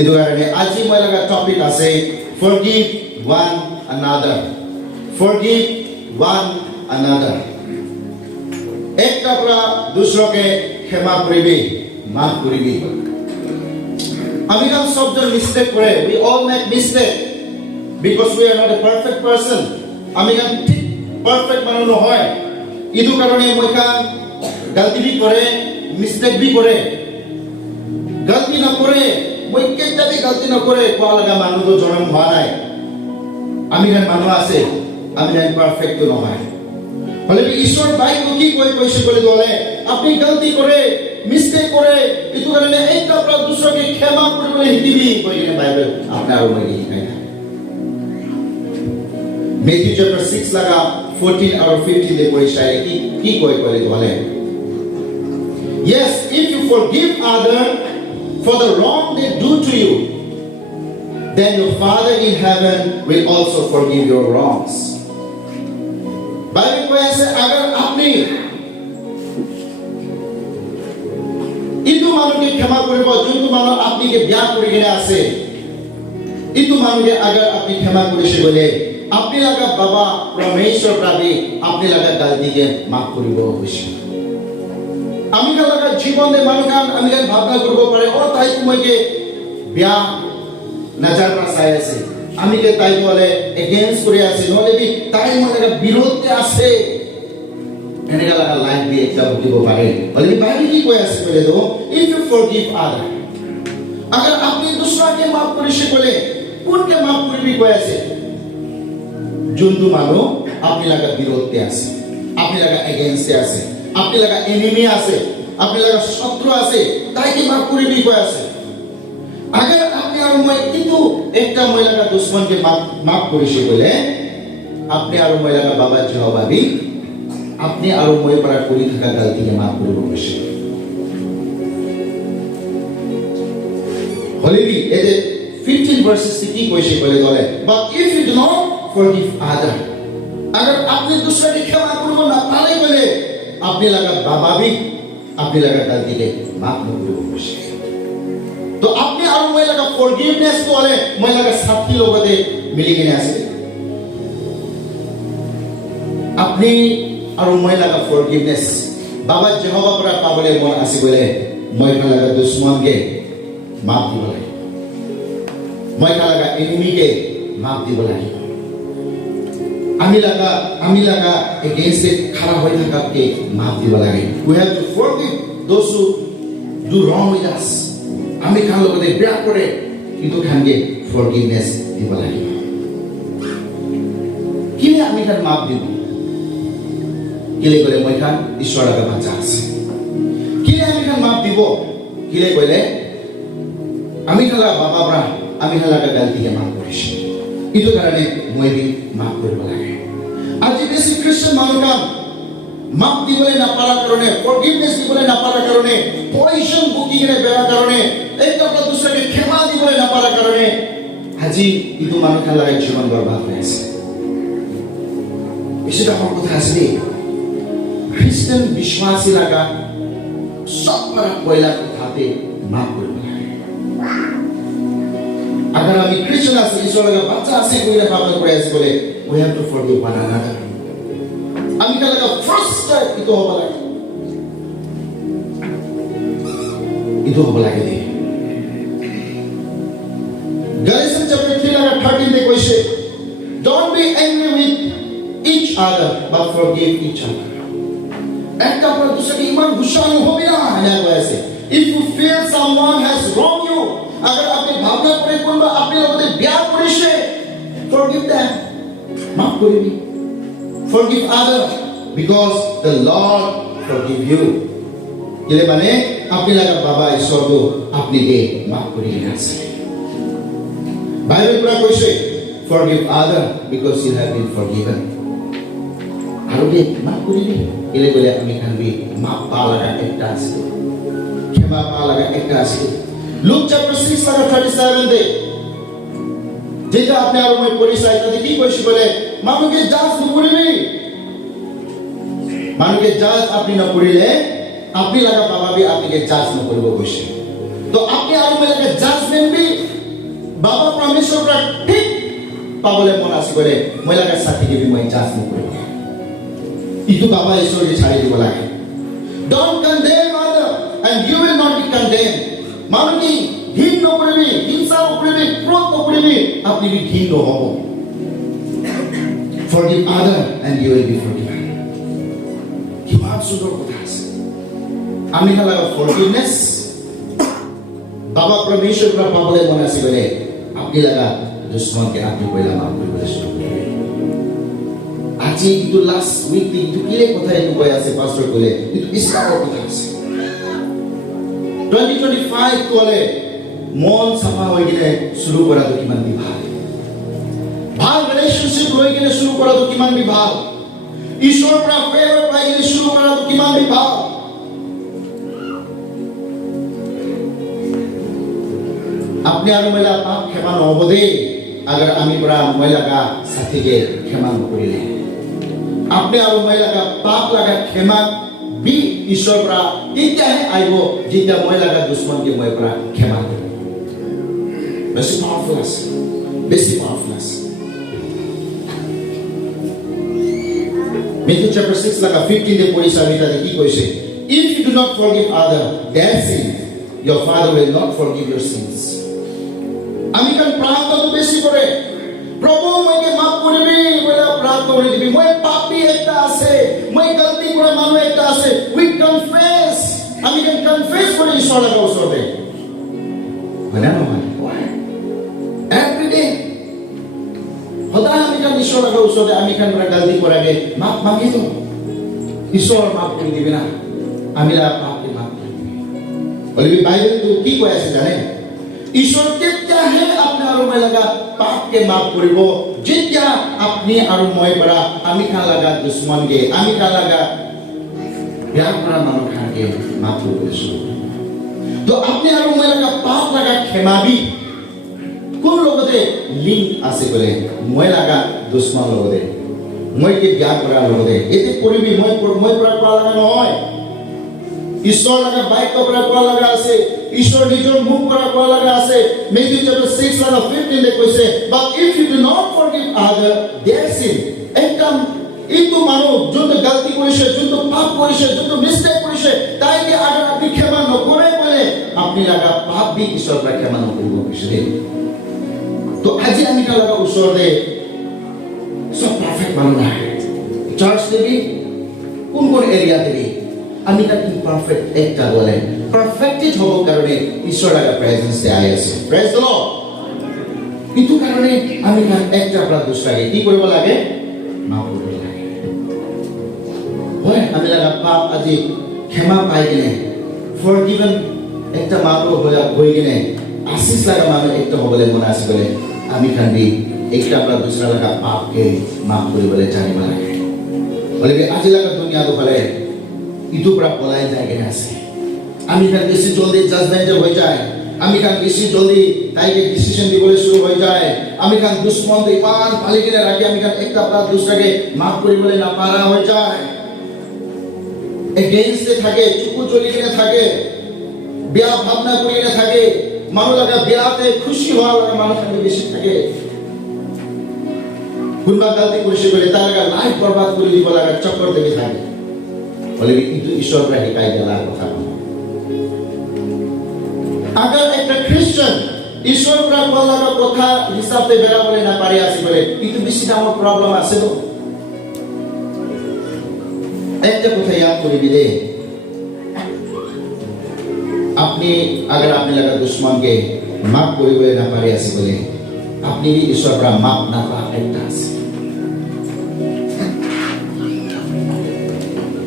itu karena আজি মই laga topic আছে forgive one another. Forgive one another. একটা পৰা দুসরকে ক্ষমা করিবি, মাফ করিবি। আমি কাম সবজন মিস্টেক করে, we all make mistake because we are not a perfect person. আমি কাম ঠিক perfect মানুষ নহয়। ইটো কারণে মই কাম গলতি বি করে, মিস্টেক বি করে। গলতি না করে, মই কেতিয়াবি গলতি না করে কোৱা লাগা মানুহ তো জনম হোৱা নাই। আমি কাম মানুহ আছে, আমি কাম পারফেক্ট তো নহয়। হলে ঈশ্বর বাইক কি কইছে বলে বলে আপনি গলতি করে মিস্টেক করে ইটো কারণে একটা পৰা দুসরকে ক্ষমা করিবলে হিতিবি কইলে বাইবেল আপনার ওই শিখায় না। Matthew chapter 6 laga 14 or 15 de পড়িছে কি কই বলে Yes, if you forgive other for the wrong they do to you, then your Father in heaven will also forgive your wrongs. Bible में ऐसे अगर आपने इतु मानो के क्षमा करे को जो मानो आपनी के ब्याह करे गने आसे इतु मानो के अगर आपनी क्षमा करे से बोले आपने लगा बाबा परमेश्वर प्राबी आपने लगा गलती के माफ करिबो होइसे আমি কা লাগা জীবনে মানুকান আমি কা ভাবনা করব পারে ও তাই তোমাকে ব্যাহ নজর পাসায় আছে আমি কে তাই বলে এগেইনস্ট করে আছে নলে বি তাই মনে লাগা বিরোধে আছে এনেকা লাগা লাইফ বি এক্সাম্পল দিব পারে বলে বাইবেল কি কই আছে বলে দো ইফ ইউ ফরগিভ আদার अगर আপনি দুসরাকে maaf করিছে বলে কোনকে maaf করিবি কই আছে জন্তু মানো আপনি লাগা বিরোধে আছে আপনি লাগা এগেইনস্টে আছে আপনি লাগা এনিমি আছে আপনি লাগা শত্রু আছে তাই কি maaf করিবি কই আছে अगर আপনি আর মই কিন্তু একটা মহিলাকে দুশমনকে maaf করিছে বলে আপনি আর মহিলাকে বাবা জবাবি আপনি আর মই para করি থাকা গলতিকে maaf করিব কইছে হলিবি এই 15 verses কি কইছে বলে বলে but if you do not forgive other अगर আপনি दूसरे ক্ষমা করব না তাহলে বলে আপনি লাগা বাবা भी আপনি লাগা গলতিকে maaf করিব কইছে तो आपने और मैं लगा फॉरगिवनेस तो वाले मैं लगा साथी लोगों दे मिली के ऐसे अपनी और मैं लगा फॉरगिवनेस बाबा यहोवा पर पावले मन आसी बोले मैं का लगा दुश्मन के माफ दी बोले मैं का लगा एनिमी के माफ दी बोले আমি লাগা against it खड़ा होई থাকা के माफ दी बोले we have to forgive those who do wrong with us আমি খান লোকতে ব্যাক করে কিন্তু খানকে ফরগিভনেস দিব লাগিব কিলে আমি খান মাফ দিব কিলে কইলে মই খান ঈশ্বর আগা বাঁচা আছে কিলে আমি খান মাফ দিব কিলে কইলে আমি খালা বাবা ব্রা আমি খালা গলতিকে মাফ করিস ইতো কারণে মই বি মাফ করব লাগে আজি বেশি খ্রিস্টান মানুষরা মাফ দিবলে না পারার কারণে ফরগিভনেস দিবলে না পারার কারণে পয়সন বুকিং এর বেড়ার কারণে একটা বা দুসরাকে ক্ষমা দিবলে না পারার কারণে আজি ইদু মানুষের লাগে জীবন বরবাদ হয়েছে এসেটা আমার কথা আছে খ্রিস্টান বিশ্বাসী লাগা সব para পয়লা কথাতে মাফ করব লাগে अगर আমি খ্রিস্টান আছি ঈশ্বর লাগা বাচ্চা আছে কইরা ভাবনা করে আছে বলে we have to forgive one another আমি কা লাগা ফার্স্ট স্টেপ ইতো হবা লাগে ইতো হবা লাগে দে Galatians chapter 3 laga 13 de কইছে don't be angry with each other but forgive each other একটা পর দুসরে ইমান গুসানো হবে না না কইছে if you feel someone has wronged you अगर আপনি ভাবনা করে কোনবা আপনি ওদের ব্যায়াম করিছে forgive them maaf করিবি forgive other because the Lord forgive you ile মানে আপনি লাগা বাবা ঈশ্বর তো আপনাকে maaf করিয়ে আছে বাইবেল পুরা কইছে forgive other because you have been forgiven আর ওকে maaf করিবি ile বলে আমি খানবি maaf পা লাগা একটা আছে ক্ষমা পা লাগা একটা আছে Luke chapter 6 লাগা 37 দে যেটা আপনি আর মই পরিচয় তাতে কি কইছে বলে মানুষকে জাজ করিবি মানুষকে জাজ আপনি না করিলে আপনি লাগা বাবা भी आपके জাজ না করব কইছে তো আপনি আর মই লাগা জাজমেন্ট भी পৰা ঠিক পাবলৈ মন আছে গ'লে মই লাগে সাথীকে মই জাজ নকৰিব ইটো বাবা ঈশ্বৰে ছাড়ি দিব লাগে don't condemn other and you will not be condemned মানুহ কি ঘৃণ নকৰিবি হিংসা নকৰিবি ক্ৰোধ নকৰিবি আপুনি বি ঘৃণ নহব forgive other and you will be forgiven কিমান সুন্দৰ কথা আছে আমি হলা forgiveness বাবা परमेश्वर পৰা পাবলৈ মন আছে গ'লে আপনি লাগা দুশ্মনকে আপনি কইলা মাফ কৰিবলৈ শুৰু কৰিবে আজি কিন্তু লাস্ট উইক কিন্তু কিলে কথা এটো কৈ আছে পাস্টৰ কলে কিন্তু ইছৰাৰ কথা আছে 2025 কলে মন সাফা হৈ গিলে শুৰু কৰাটো কিমান বিভাগ ভাল ৰিলেশনশিপ লৈ গিলে শুৰু কৰাটো কিমান বিভাগ ঈশ্বৰ পৰা ফেভাৰ পাই গিলে শুৰু কৰাটো কিমান বিভাগ আপনি আৰু মহিলা পাপ ক্ষমা নহব দেই अगर आमी बड़ा महिला का साथी के क्षमा नकरिले आपने और महिला का पाप लगा क्षमा भी ईश्वर बड़ा इत्या है आइबो जितना महिला का दुश्मन के मैं बड़ा क्षमा करे बेसी पावरफुल Matthew chapter 6 लगा 15 दे पढ़ी साबिता दे की कोई से if you do not forgive other their sins your father will not forgive your sins আমি কান প্রার্থনা তো বেশি করে প্রভু আমাকে মাফ করবি বলে প্রার্থনা করে দিবি মই পাপী একটা আছে মই গলতি করে মানুষ একটা আছে উই কনফেস আমি কান কনফেস করে ঈশ্বর লাগা ওসরে হয় না হয় এভরিডে সদায় আমি কান ঈশ্বর লাগা ওসরে আমি কান বড় গলতি করে আগে মাফ মাগি তো ঈশ্বর মাফ করে দিবে না আমি লা পাপকে মাফ করে দিবি বলে বাইবেল তো কি কয় আছে জানেন ईश्वर केতিয়া হে আপনি আৰু মই লাগা পাপকে মাফ কৰিব যেতিয়া আপনি আৰু মই পৰা আমি খান লাগা দুশ্মন গে আমি খান লাগা বিয়া কৰা মানুহ খানকে মাফ কৰিছো তো আপনি আৰু মই লাগা পাপ লাগা ক্ষমাবি কোন লগতে লিংক আছে বলে মই লাগা দুশ্মন লগতে মই কি বিয়া কৰা লগতে এতে কৰিবি মই পৰা কৰা লাগা নহয় ঈশ্বৰ লাগা বাইক কৰা কোৱা লাগা আছে ঈশ্বৰ নিজৰ মুখ কৰা কোৱা লাগা আছে Matthew chapter 6 লাগা 15 লে কৈছে but if you do not forgive other their sin একদম ইটো মানুহ যত গলতি কৰিছে যত পাপ কৰিছে যত মিস্টেক কৰিছে তাইকে আগে আপনি ক্ষমা নকৰে বলে আপনি লাগা পাপ বি ঈশ্বৰ পৰা ক্ষমা নকৰিব কৈছে তো আজি আমি কা লাগা ওচৰ দে সব পারফেক্ট মানুহ নাই চার্চ দেবি কোন এরিয়া দেবি আমি তা ইমপারফেক্ট একটা বলে পারফেক্টেড হব কারণে ঈশ্বর লাগা প্রেজেন্স দে আই আছে প্রেজ দ্য লর্ড কিন্তু কারণে আমি কান একটা অপরাধ দোষ লাগে কি করব লাগে মাফ করব লাগে হয় আমি লাগা পাপ আজি ক্ষমা পাই গেলে ফরগিভেন একটা মাত্র হয়ে গেলে আশিস লাগা মানুষ একটা হবলে মনে আছে বলে আমি কান বি একটা অপরাধ দোষ লাগা পাপকে মাফ করিবলে জানিব লাগে বলে আজি লাগা দুনিয়া তো বলে ইটো পৰা পলাই যায় কেনে আছে আমি কান বেশি জলদি জাজমেন্ট হৈ যায় আমি কান বেশি জলদি তাইকে ডিসিশন দিবলৈ শুরু হৈ যায় আমি কান দুশ্মন ইমান পালি কেনে রাখি আমি কান একটা অপরাধ দুসরাকে মাফ কৰিবলৈ না পারা হৈ যায় এগেইনস্ট থাকে চুকু চলি কেনে থাকে বিয়া ভাবনা কৰি কেনে থাকে মানুহ লাগা বিয়াতে খুশি হোৱা লাগা মানুহ বেশি থাকে কোনবা গলতি কৰিছে বলে তাৰ লাইফ বৰবাদ কৰি দিব লাগা চক্কৰ দেখি থাকে বলে কিন্তু ঈশ্বৰ পৰা শিকাই দেলাৰ কথা अगर एक क्रिश्चियन ईश्वर পৰা কোৱা লাগা কথা হিচাপে বেৰাবলৈ না পাৰি আছে বলে ইটো বেছি ডাঙৰ প্ৰবলেম আছে তো একটা কথা याद কৰিবি দে আপনি अगर আপনি লাগা दुश्मन के মাফ কৰিবলৈ না পাৰি আছে বলে আপনি ঈশ্বৰ পৰা মাফ না পা একটা আছে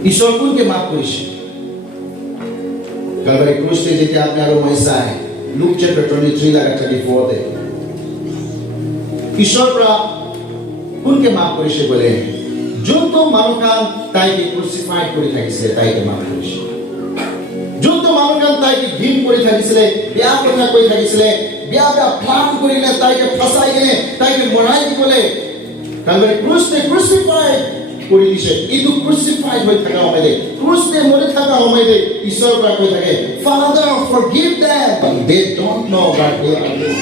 ঈশ্বর কোনকে মাফ করিছে কালভারি ক্রুসে যেতে আপনি আরো মহিষায় লুক চ্যাপ্টার 23 লাগা 34 তে ঈশ্বর পৰা কোনকে মাফ কৰিছে বলে যত মানুকান তাইকে ক্ৰুসিফাইড কৰি থাকিছে তাইকে মাফ কৰিছে যত মানুকান তাইকে ঘৃণ কৰি থাকিছিলে বিয়া কথা কৈ থাকিছিলে বিয়া প্লান কৰিলে তাইকে ফসাই কিনে তাইকে মৰাই দিবলে কালভাৰি ক্ৰুসে ক্ৰুসিফাইড কৰি দিছে ইটো ক্ৰুসিফাইড হৈ থাকা সময়তে ক্ৰুসে মৰি থাকা সময়তে ঈশ্বৰ পৰা কৈ থাকে father forgive them they don't know what they are doing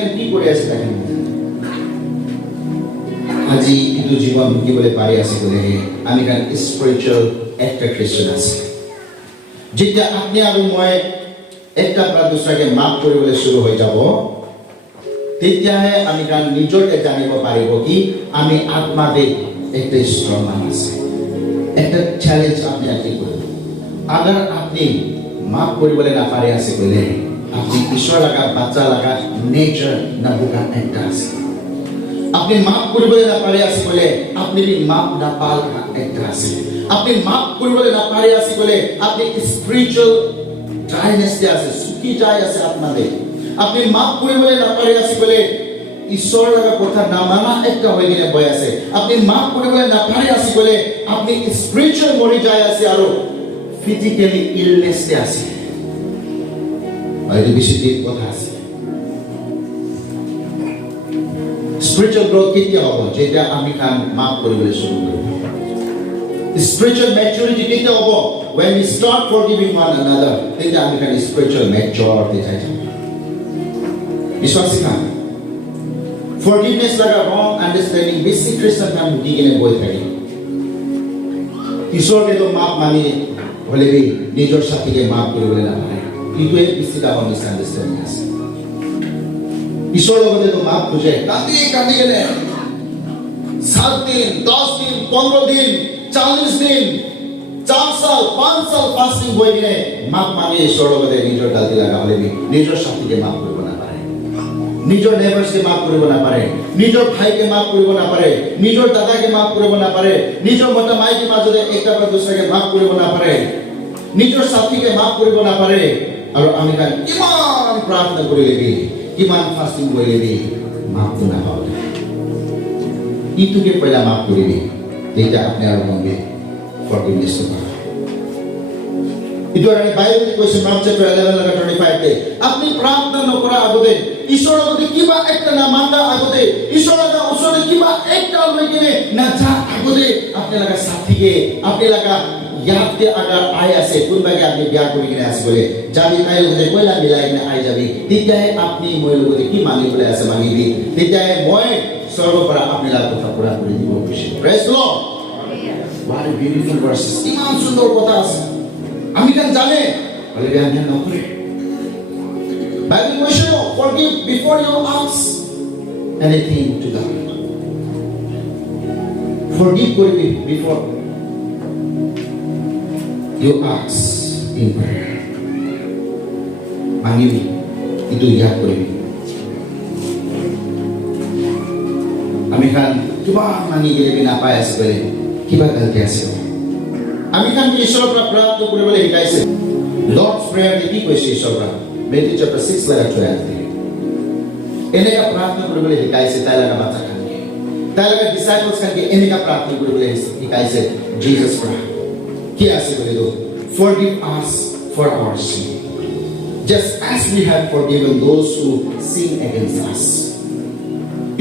দেখেন কি কৰে আছে দেখেন আজি ইটো জীবন ভুগিবলৈ পাৰি আছে বলে আমি কান স্পিৰিচুৱেল একটা খ্ৰীষ্টান আছে যেতিয়া আপনি আৰু মই একটা প্ৰাদুষ্টাকে মাফ কৰিবলৈ শুৰু হৈ যাব তেতিয়াহে আমি কান নিজকে জানিব পাৰিব কি আমি আত্মাতে একটা স্ট্ৰং আছে একটা চ্যালেঞ্জ আপনি আকি কৰিব अगर আপনি মাফ কৰিবলৈ না পাৰি আছে বলে আপনি ঈশ্বৰ লাগা বাচ্চা লাগা নেচাৰ না বুকা একটা আছে আপনি মাফ কৰিবলৈ না পাৰি আছে বলে আপনি বি মাফ না পাল একটা আছে আপনি মাফ কৰিবলৈ না পাৰি আছে বলে আপনি স্পিৰিচুয়াল ড্ৰাইনেস আছে সুকি যায় আছে আত্মাতে আপনি মাফ কৰিবলৈ না পাৰি আছে বলে ঈশ্বৰ লাগা কথা না মানা একটা হৈ গিনে বয় আছে আপনি মাফ কৰিবলৈ না পাৰি আছে বলে আপনি স্পিৰিচুয়াল মৰি যায় আছে আৰু ফিজিক্যালি ইলনেস আছে বাইৰে বেশি দিন কথা আছে স্পিৰিচুয়াল গ্ৰোথ কেতিয়া হ'ব যেটা আমি কাম মাফ কৰিবলৈ শুৰু কৰিব spiritual maturity কেতিয়া হ'ব when we start forgiving one another তেটা আমি কাম spiritual mature দেখাই যাব বিশ্বাসী না forgiveness লাগা wrong understanding basic Christian কাম দিগিনে বই থাকে ঈশ্বরকে তো মাফ মানি হলে বি নিজের সাথীকে মাফ কৰিবলৈ না পাৰে ইটোৱে বেছি ডাঙৰ মিছআন্ডাৰষ্টেণ্ডিং আছে ঈশ্বৰৰ লগতে তো মাফ খুঁজে কান্দি গেলে 7 দিন 10 দিন 15 দিন 40 দিন 4 সাল 5 সাল ফাস্টিং হৈ গিনে মাফ মানি ঈশ্বৰৰ লগতে নিজৰ গালতি লাগা হলে বি নিজৰ সাথীকে মাফ কৰিব না পাৰে নিজৰ নেবাৰকে মাফ কৰিব না পাৰে নিজৰ ভাইকে মাফ কৰিব না পাৰে নিজৰ দাদাকে মাফ কৰিব না পাৰে নিজৰ মতা মাইকে মাজতে একটা বা দুসৰাকে মাফ কৰিব না পাৰে নিজৰ সাথীকে মাফ কৰিব না পাৰে আৰু আমি কান কিমান প্ৰাৰ্থনা কৰিলেবি কিমান ফাস্টিং কৰিলেবি মাফ না পাব ইটোকে পয়লা মাফ কৰিবি যেটা আপনি আৰু মনবে ফৰগিভনেস তো পাবে ইটো আমি বাইবেলে কৈছে মাৰ্ক চ্যাপ্টাৰ 11 লাগা 25 তে আপনি প্ৰাৰ্থনা নকৰা আগতে ঈশ্বৰৰ আগতে কিবা একটা না মাঙ্গা আগতে ঈশ্বৰৰ আগতে ওচৰতে কিবা একটা লৈ কিনে না যা আগতে আপনি লাগা সাথীকে আপনি লাগা याद के अगर आए ऐसे कुनबागे आपने ब्याह কৰি কিনে আছে বলে যাবি তাই লগতে কইলা মিলাই কিনে আই যাবি তেতিয়াহে আপনি মই লগতে কি মানি বলে আছে মানিবি তেতিয়াহে মই স্বৰ্গ পৰা আপনি লাগা কথা পুৰা কৰি দিব খুশি praise Lord what a beautiful verses ইমান সুন্দর কথা আছে আমি কেন জানে বলে জ্ঞান নকরে বাইবেল কইছে forgive before you ask anything to God forgive করবি before you ask in prayer. Mangibi itu ya koribi. Ami kan kiba mangi gele bina paya sebele kiba galte ase. Ami kan Ishwar प्राप्त करे बोले हिकाइसे. Lord's prayer ni ki koise Ishwar. Matthew chapter 6 laga 12. Ene ka प्रार्थना करे बोले हिकाइसे ताला का बाचा kan. Taila का disciples kan के ene का प्रार्थना करे बोले हिकाइसे Jesus prayer. क्या ase बोले दो forgive us for our sin just as we have forgiven those who sin against us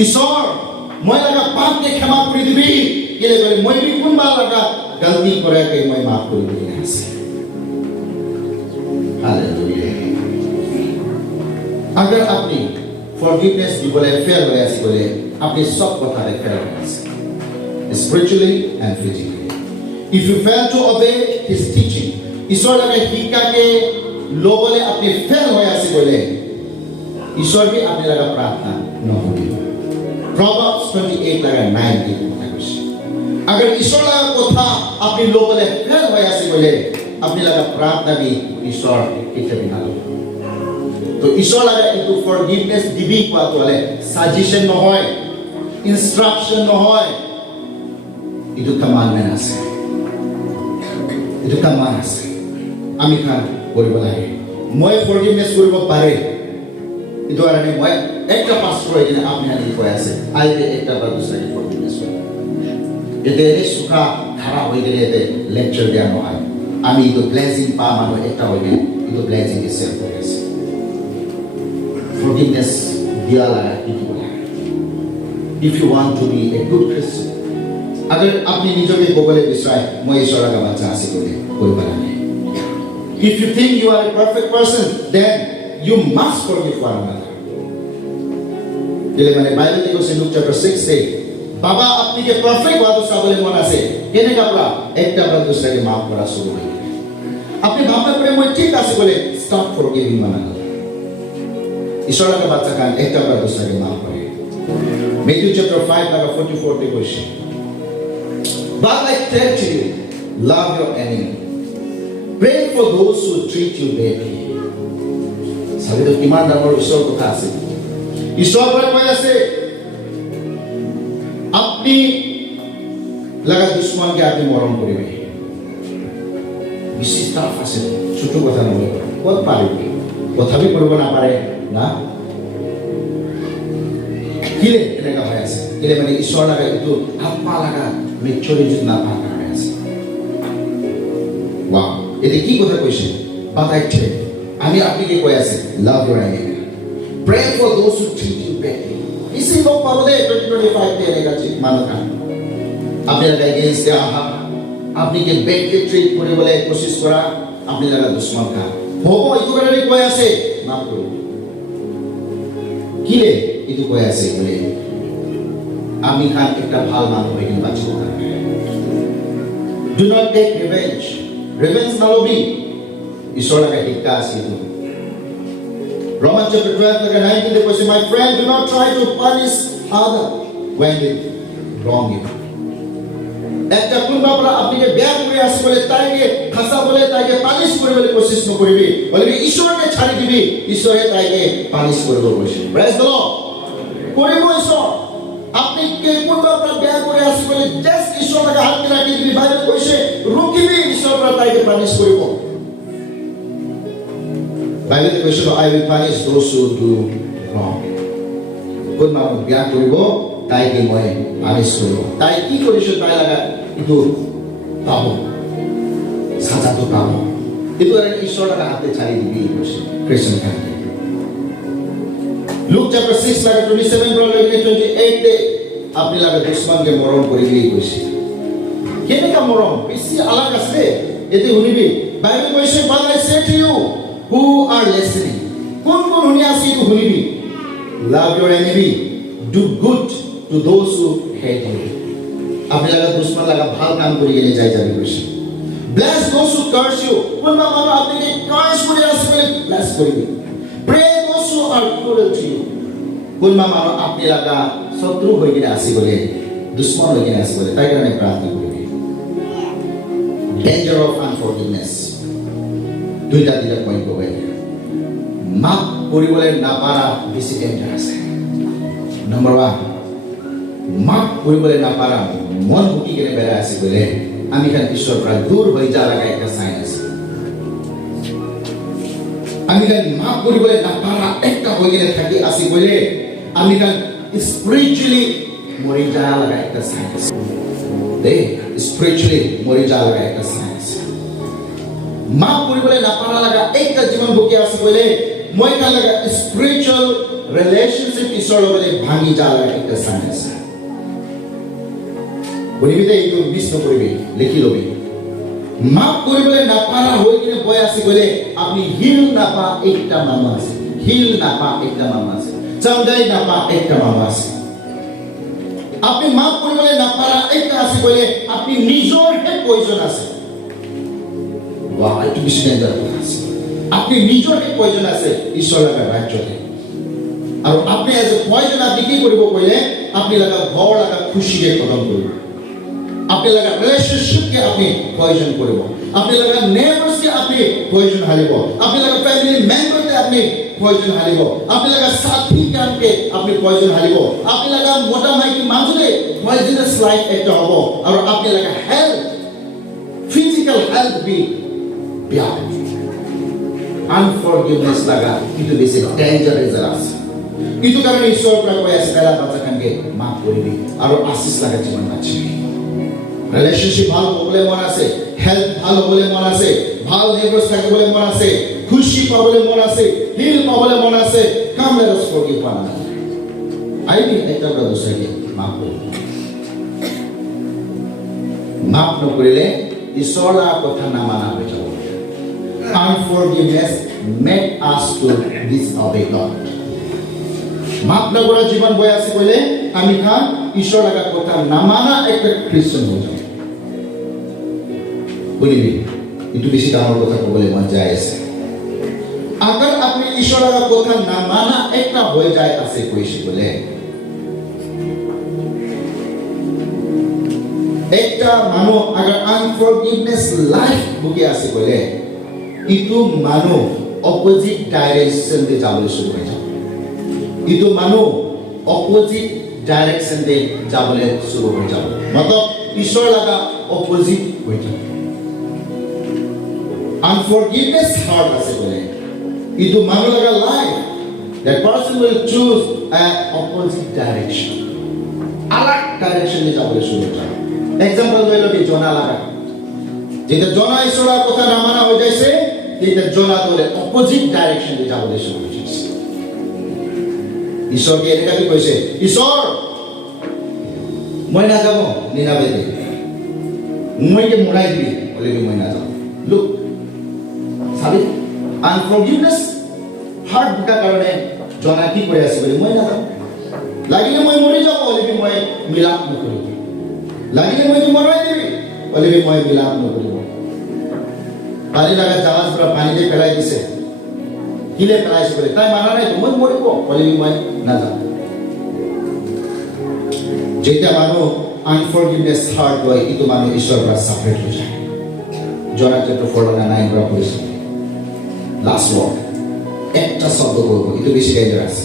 ईश्वर মই লাগা পাপ के क्षमा কৰি দিবি কেলে বলে মই বি কোনবা লাগা गलती কৰে কে মই মাফ কৰি দিবি আছে हालेलुया अगर আপনি forgiveness দিবলে ফেল হৈ আছে বলে আপনি সব কথাৰে ফেল হৈ আছে spiritually and physically if you fail to obey his teaching ईश्वर लगे हिक्का के लोगों ने अपने फेल हो ऐसे बोले ईश्वर भी अपने लगा प्रार्थना न होगी Proverbs 28 लगा 9 की अगर ईश्वर लगा को था अपने लोगों ने फेल हो ऐसे बोले अपने लगा प्रार्थना भी ईश्वर कितने बिना लो तो ईश्वर लगा इतो forgiveness दिबी को तो वाले suggestion न होए instruction न होए इतो commandment আছে इतो command আছে আমি খান কৰিব লাগে মই ফৰগিভনেস কৰিব পাৰে ইটো কাৰণে মই একটা পাস্টৰ এনে আপনি আনি কৈ আছে আইতে একটা বা দুসৰাকে ফৰগিভনেস কৰিব এতে সুখা খারাপ হৈ গেলে এতে লেকচার দিয়া নহয় আমি ইটো ব্লেসিং পা মানুহ একটা হৈ গেলে ইটো ব্লেসিং কে সেভ কৰি আছে ফরগিভনেস দিয়া লাগা কি দিব লাগে if you want to be a good Christian अगर আপনি নিজকে কবলে বিচাৰে মই ঈশ্বৰৰ লগা বাচ্চা আছে বুলি কৰিব লাগে if you think you are a perfect person then you must forgive one another কেলে মানে বাইবেলতে কৈছে লুক চ্যাপ্টার 6 এ বাবা আপনিকে পারফেক্ট হোৱাটো চাবলৈ মন আছে কেনেকা পৰা একটা পৰা দুসৰাকে মাফ কৰা শুৰু হয় আপনি ভাবনা কৰে মই ঠিক আছে বলে স্টাৰ্ট ফৰগিভিং মানা ঈশ্বৰেৰ বাচ্চা কান একটা পৰা দুসরাকে মাফ করে Matthew chapter 5 লাগা 44 তে কৈছে But I tell to you love your enemy pray for those who treat you badly সাবে তো কিমান ডাঙৰ ঈশ্বৰ কথা আছে ঈশ্বৰ কৈ আছে আপনি লাগা দুশ্মনকে আপনি মৰম কৰিবে বেছি টাফ আছে ছোট কথা নহয় ক'ত পাৰিবি কথাবি কৰিব নাপাৰে না কিলে এনেকা হৈ আছে কিলে মানে ঈশ্বৰ লাগা এইটো আত্মা লাগা মেচুৰিটি না পাৰ হৈ আছে ওয়াও এতে কি কথা কৈছে বাতাইছে আমি আপনাকে কৈ আছে love your enemy pray for those who treat you badly ইসি লোক পাবদে 2025 তে এনেকা ঠিক মানকা আপনি লাগা এগেইনস্ট দে আহা আপনি কে বেডলি ট্রিট করে বলে কোশিশ করা আপনি লাগা দুশ্মন কা হবো ইতো করে কৈ আছে না করো কিলে ইতো কৈ আছে বলে আমি খান একটা ভাল মানুষ হয়ে গেল বাঁচবো do not take revenge nalobi ঈশ্বর লাগা টিকা আছে তো Romans chapter 12 like 19 they say my friend do not try to punish other when they wrong you একটা কোনবা পরা আপনিকে বেয়া করে আসে বলে তাইকে খাসা বলে তাইকে পানিশ করে বলে কোশিশ ন করিবি বলবি ঈশ্বরকে ছাড়ি দিবি ঈশ্বরে তাইকে পানিশ করব বলছে প্রেজ দ্য লর্ড করিব ঈশ্বর আপনি কে কোনবা পরা বেয়া করে আসে বলে জাস্ট ঈশ্বর লাগা হাত রাখি দিবি বাইবেল কইছে রুকিবি ঈশ্বর তাইকে পানিশ করিব Bible কৈছে I will punish those who do wrong কোন মানুষ বিয়া কৰিব তাইকে মই পানিশ কৰিব তাই কি কৰিছে তাই লাগা ইটো পাব সাজা তো পাব ইটো আর ঈশ্বর লাগা হাতে ছাড়ি দিবি কৈছে খ্রিস্টান কাকে লুক চ্যাপ্টার 6 লাগা 27 পৰা লাগা 28 তে আপনি লাগা দুশ্মনকে মরম করিবি কৈছে কেনেকা মরম বেশি আলাগ আছে এতে শুনিবি বাইবেল কৈছে but I say to you who are listening কোন কোন শুনি আছে ইটো শুনিবি love your enemy do good to those who hate you আপনি লাগা দুশ্মন লাগা ভাল কাম কৰি গেলে যাই যাবি কৈছে bless those who curse you কোন মানুষ আপনাকে কার্স করে আছে বলে bless করিবি pray those who are cruel to you কোন মানুষ আপনি লাগা শত্রু হয়ে গেলে আসি বলে দুশ্মন হয়ে গেলে আসি বলে তাই কারণে প্রার্থনা করিবি danger of unforgiveness দুইটা পয়েন্ট পাবে মাফ কৰিবলৈ নাপাৰা বেছি ডেঞ্জাৰ আছে নম্বৰ 1 মাফ কৰিবলৈ নাপাৰা মন ভুকি কেনে বেৰা আছে বলে আমি খান ঈশ্বৰ পৰা দূৰ হৈ যা লাগা একটা সাইন আছে আমি খান মাফ কৰিবলৈ নাপাৰা একটা হৈ কেনে থাকি আছে বলে আমি খান স্পিৰিচুয়ালি মৰি যা লাগা একটা সাইন আছে দে স্পিৰিচুয়ালি মৰি যা লাগা একটা সাইন আছে মাফ কৰিবলৈ নাপাৰা লাগা একটা জীবন ভুকি আছে বলে মই কান লাগা স্পিৰিচুয়াল ৰিলেশনশিপ ঈশ্বৰ লগত ভাঙি যা লাগা একটা সাইন আছে বলিবিতে এইটো মিছ নকৰিবি লিখি লবি মাফ কৰিবলৈ নাপাৰা হৈ কিনে বয় আছে বলে আপনি হিল নাপা একটা মানুহ আছে হিল নাপা একটা মানুহ আছে চাংগাই নাপা একটা মানুহ আছে আপনি মাফ কৰিবলৈ নাপাৰা একটা আছে বলে আপনি নিজৰ হে পয়জন আছে ওয়া এইটো বেছি ডেঞ্জাৰ আছে আপনি নিজৰ হে পয়জন আছে ঈশ্বৰৰ ৰাজ্যতে আৰু আপনি এজ এ পয়জন আপনি কি কৰিব কইলে আপনি লাগা ঘৰ লাগা খুশিৰে খতম কৰিব আপনি লাগা রিলেশনশিপ কে আপনি পয়জন করব আপনি লাগা নেবার্স কে আপনি পয়জন হারিব আপনি লাগা ফ্যামিলি মেম্বার কে আপনি পয়জন হারিব আপনি লাগা সাথী কামকে আপনি পয়জন হারিব আপনি লাগা মোটা মাইকি মাজুলে পয়জনাস লাইফ একটা হবো আর আপনি লাগা হেলথ ফিজিক্যাল হেলথ বি বিয়া আনফরগিভনেস লাগা কিন্তু বেশি ডেঞ্জারাস আছে কিন্তু কারণে ঈশ্বর প্রায় আছে তারা বাচ্চাকে মাফ করিবি আর আশীষ লাগা জীবন বাঁচবি রিলেশনশিপ ভালো বলে মন আছে হেলথ ভালো বলে মন আছে ভালো নেবার্স থাকে বলে মন আছে খুশি পাবলে মন আছে হিল পাবলে মন আছে কাম let us forgive one another I mean একটা দোষকে মাফ করব মাফ ন করিলে ঈশ্বরলা কথা না মানা হয়ে যাব unforgiveness make us to disobey God মাফ নকৰা জীৱন বৈ আছে কইলে আমি খান ঈশ্বৰ লগা কথা নামানা একটা খ্ৰীষ্টান হৈ যাম বুলিবি ইটো বেছি ডাঙৰ কথা ক'বলৈ মন যায় আছে अगर अपने ईश्वर का কথা না মানা একটা হয়ে যায় আছে কইছে বলে একটা মানো अगर अनफॉरगिवनेस लाइफ বুকে আছে বলে ইটো মানো অপোজিট ডাইরেকশন দে যাবলৈ শুরু হৈ যায় ইটো মানো অপোজিট ডাইরেকশন দে যাবলৈ শুরু হৈ যাব मतलब ईश्वर লাগা অপোজিট হৈ যায় अनफॉरगिवनेस हार्ट আছে বলে Itu manulaga life. That person will choose an opposite direction. Alag direction ni jabole shuru kara. Example hoilo ki Jonah laga. Jeta Jonah ishora kotha na mana hoy jaise, jeta Jonah dole opposite direction ni jabole shuru hoy jaise. Ishor ke eneka ki koise, Ishor moi na jabo Ninave te. Moi ke morai dibi, bole ki moi na jabo. Look. Sabi unforgiveness heart बुका कारणे जना की करे আছে বলে মই না লাগিলে মই মৰি যাব বলে মই মিলাপ নকৰিব লাগিলে মই মৰাই দিবি বলে মই মিলাপ নকৰিব পানী লাগা জাহাজ পুরা পানীতে পেলাই দিছে কিলে পেলাইছে বলে তাই মানা নাই মই মৰিব বলে মই না যাব যেটা মানো अनफॉरगिवनेस हार्ट হয় ইটো মানো ঈশ্বৰ পৰা সেপাৰেট হৈ যায় জনা চ্যাপ্টাৰ 4:9 পৰা পঢ়িছে Last word. একটা শব্দ বলবো এটা বেশি ডেঞ্জারাস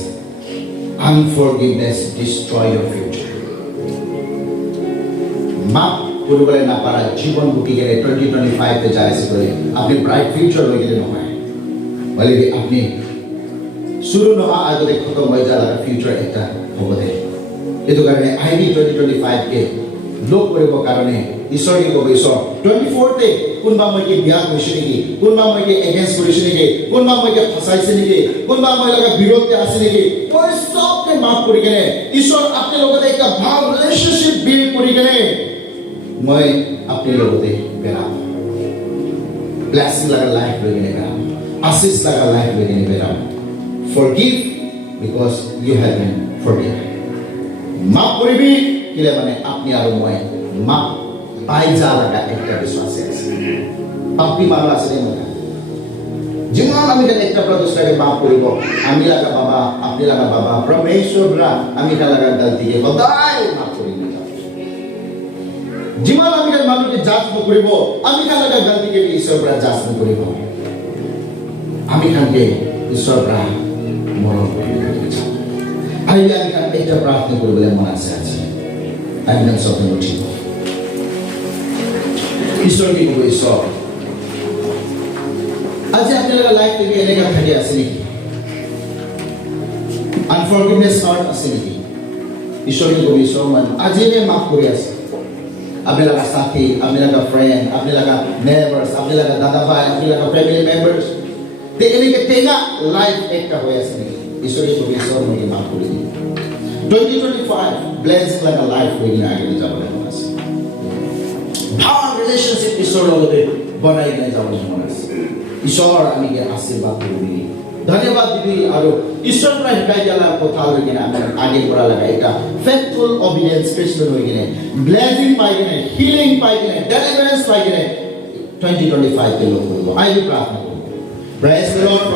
আনফরগিভনেস ডিস্ট্রয় ইওর ফিউচার মাফ করবলে না পারা জীবন বুকি গেলে 2025 তে যাইছে বলে আপনি ব্রাইট ফিউচার হয়ে গেলে নহয় বলে আপনি শুরু নহা আগে খতম হয়ে যাওয়ার ফিউচার একটা হবে দে এতো কারণে আইডি 2025 কে লোক কৰিব কাৰণে ঈশ্বৰ কি কব ঈশ্বৰ 24 তে কোনবা মই কি বিয়া কৰিছে নেকি কোনবা মই কি এগেইনষ্ট কৰিছে নেকি কোনবা মই কি ফসাইছে নেকি কোনবা মই লগা বিৰোধতে আছে নেকি মই সবকে মাফ কৰি কেনে ঈশ্বৰ আপনি লগতে একটা ভাল ৰিলেশনশিপ বিল্ড কৰি কেনে মই আপনি লগতে বেৰাম ব্লেসিং লগা লাইফ লৈ কেনে বেৰাম আশীষ লগা লাইফ লৈ কেনে বেৰাম forgive because you have been forgiven মাফ কৰিবি কিলে মানে আপনি আৰু মই মাফ পাই যা লাগা একটা বিশ্বাস আছে পাপি মানুষ আছে না যেমন আমি কেন একটা প্রদোষটাকে মাফ করিব আমি লাগা বাবা আপনি লাগা বাবা পরমেশ্বররা আমি কা লাগা গলতিকে সদায় মাফ করি না যেমন আমি কেন মানুষকে জাজ করিব আমি কা লাগা গলতিকে ঈশ্বররা জাজ করিব আমি কানকে ঈশ্বররা মরণ করিব আইলে আমি কান একটা প্রার্থনা করিবলে মন আছে আমি না সব ঠিক ঈশ্বর কি বলে ঈশ্বর আজ আপনারা লাইফ থেকে এলাকা থাকে আছে নাকি আনফরগিভনেস হার্ট আছে নাকি ঈশ্বর কি বলে ঈশ্বর মান আজ যে মাফ করে আছে আপনারা সাথী আপনারা ফ্রেন্ড আপনারা নেবারস আপনারা দাদা ভাই আপনারা ফ্যামিলি মেম্বারস তে এলাকা তেগা লাইফ একটা হয়ে আছে নাকি ঈশ্বর কি বলে ঈশ্বর মানে মাফ করে দিন 2025 blessed like a life হয়ে গেলে আগে যাবে না আছে ভালো রিলেশনশিপ ঈশ্বর লগতে বনাই নিয়ে যাবলৈ মন আছে ঈশ্বৰ আমি আশীৰ্বাদ দিবি ধন্যবাদ দিবি আৰু ঈশ্বৰ পৰা শিকাই দিয়াৰ কথা লৈ কিনে আমি আগে পৰা লাগা এটা ফেথফুল অবিডিয়েন্স খ্ৰীষ্টান হৈ কিনে ব্লেসিং পাই কিনে হিলিং পাই কিনে ডেলিভাৰেন্স পাই কিনে 2025 তে লোক কৰিব আই বি প্ৰাৰ্থনা কৰোঁ প্ৰেজ দ্য লৰ্ড